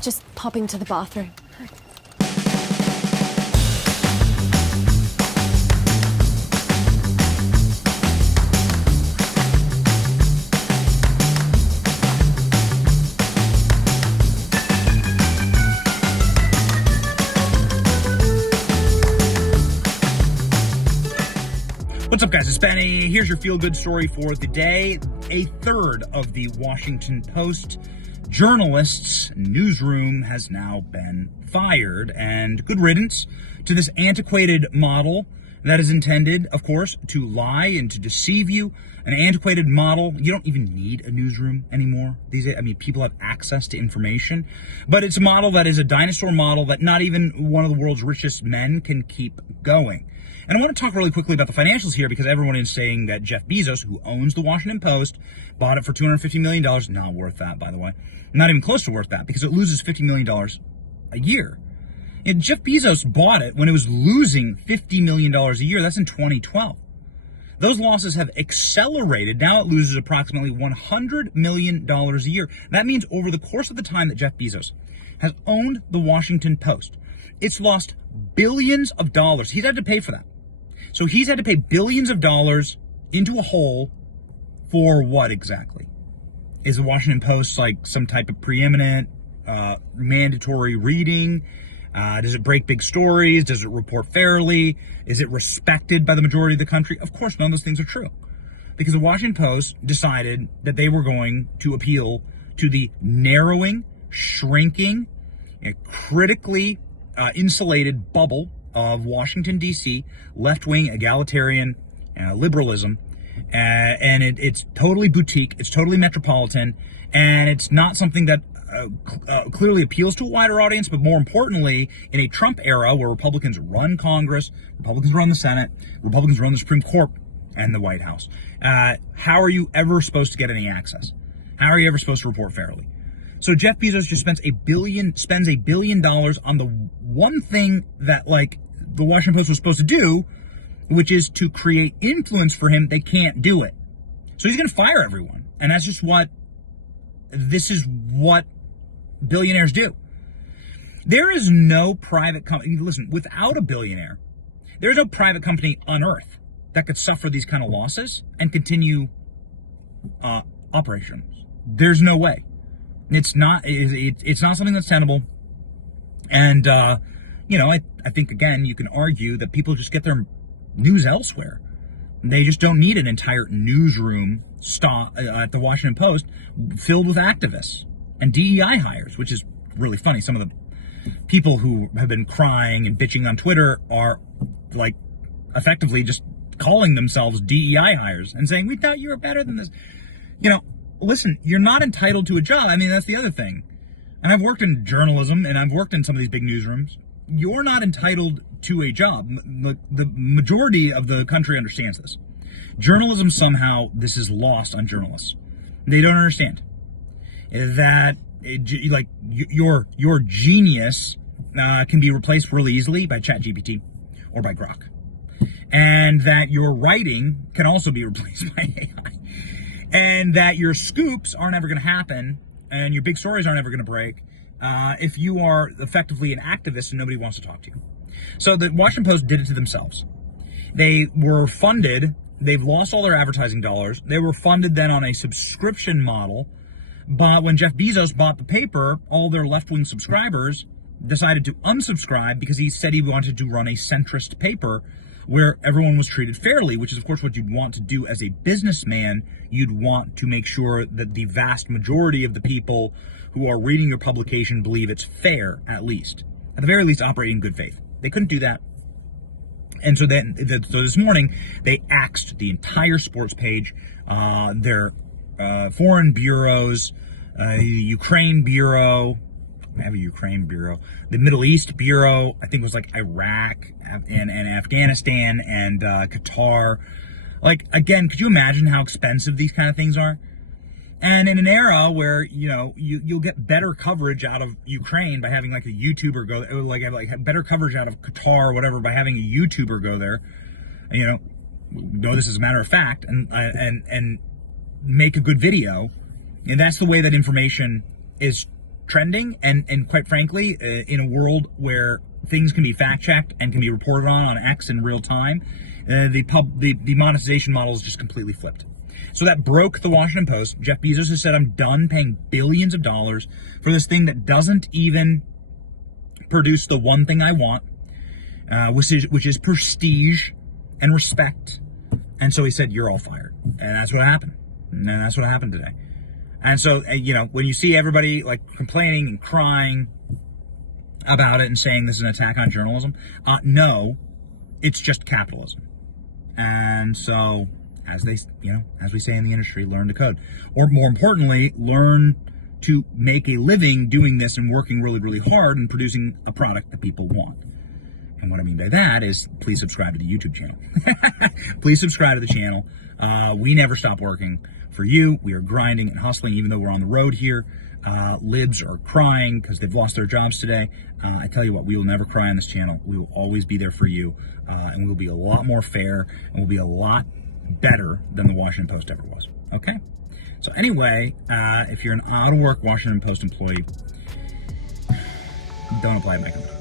Just popping to the bathroom. What's up, guys? It's Benny. Here's your feel-good story for the day. A third of the Washington Post journalists' newsroom has now been fired, and good riddance to this antiquated model that is intended, of course, to lie and to deceive you. An antiquated model. You don't even need a newsroom anymore these days. I mean, people have access to information, but it's a model that is a dinosaur model that not even one of the world's richest men can keep going. And I want to talk really quickly about the financials here, because everyone is saying that Jeff Bezos, who owns the Washington Post, bought it for $250 million. Not worth that, by the way. Not even close to worth that, because it loses $50 million a year. And Jeff Bezos bought it when it was losing $50 million a year. That's in 2012. Those losses have accelerated. Now it loses approximately $100 million a year. That means over the course of the time that Jeff Bezos has owned the Washington Post, it's lost billions of dollars. He's had to pay for that. So he's had to pay billions of dollars into a hole for what exactly? Is the Washington Post like some type of preeminent, mandatory reading? Does it break big stories? Does it report fairly? Is it respected by the majority of the country? Of course, none of those things are true. Because the Washington Post decided that they were going to appeal to the narrowing, shrinking, and critically insulated bubble of Washington, D.C., left-wing egalitarian liberalism, and it's totally boutique, it's totally metropolitan, and it's not something that clearly appeals to a wider audience. But more importantly, in a Trump era where Republicans run Congress, Republicans run the Senate, Republicans run the Supreme Court and the White House, how are you ever supposed to get any access? How are you ever supposed to report fairly? So Jeff Bezos just spends $1 billion on the one thing that, like, the Washington Post was supposed to do, which is to create influence for him. They can't do it. So he's going to fire everyone. And this is what billionaires do. There is no private company, listen, without a billionaire, there's no private company on earth that could suffer these kind of losses and continue operations. There's no way. It's not something that's tenable. And, I think, again, you can argue that people just get their news elsewhere. They just don't need an entire newsroom at the Washington Post filled with activists and DEI hires, which is really funny. Some of the people who have been crying and bitching on Twitter are, like, effectively just calling themselves DEI hires and saying, we thought you were better than this. Listen, you're not entitled to a job. I mean, that's the other thing. And I've worked in journalism, and I've worked in some of these big newsrooms. You're not entitled to a job. The majority of the country understands this. Journalism, somehow, this is lost on journalists. They don't understand that your genius can be replaced really easily by ChatGPT or by Grok. And that your writing can also be replaced by AI. And that your scoops aren't ever going to happen, and your big stories aren't ever going to break if you are effectively an activist and nobody wants to talk to you. So the Washington Post did it to themselves. They were funded. They've lost all their advertising dollars. They were funded then on a subscription model. But when Jeff Bezos bought the paper, all their left-wing subscribers decided to unsubscribe because he said he wanted to run a centrist paper where everyone was treated fairly, which is, of course, what you'd want to do as a businessman. You'd want to make sure that the vast majority of the people who are reading your publication believe it's fair, at least. At the very least, operate in good faith. They couldn't do that. And so so this morning, they axed the entire sports page, their foreign bureaus, Ukraine bureau, I have a Ukraine bureau, the Middle East bureau, I think it was like Iraq and Afghanistan and Qatar. Like, again, could you imagine how expensive these kind of things are? And in an era where, you'll get better coverage out of Ukraine by having like a YouTuber go, like better coverage out of Qatar or whatever by having a YouTuber go there, know this as a matter of fact, and make a good video. And that's the way that information is trending, and quite frankly, in a world where things can be fact-checked and can be reported on X in real time, the monetization model is just completely flipped. So that broke the Washington Post. Jeff Bezos has said, I'm done paying billions of dollars for this thing that doesn't even produce the one thing I want, which is prestige and respect. And so he said, you're all fired. And that's what happened. And that's what happened today. And so, when you see everybody like complaining and crying about it and saying this is an attack on journalism, no, it's just capitalism. And so, as we say in the industry, learn to code. Or more importantly, learn to make a living doing this and working really, really hard and producing a product that people want. And what I mean by that is, please subscribe to the YouTube channel. Please subscribe to the channel. We never stop working for you. We are grinding and hustling, even though we're on the road here. Libs are crying because they've lost their jobs today. I tell you what, we will never cry on this channel. We will always be there for you, and we'll be a lot more fair, and we'll be a lot better than the Washington Post ever was. Okay? So anyway, if you're an out-of-work Washington Post employee, don't apply to my company.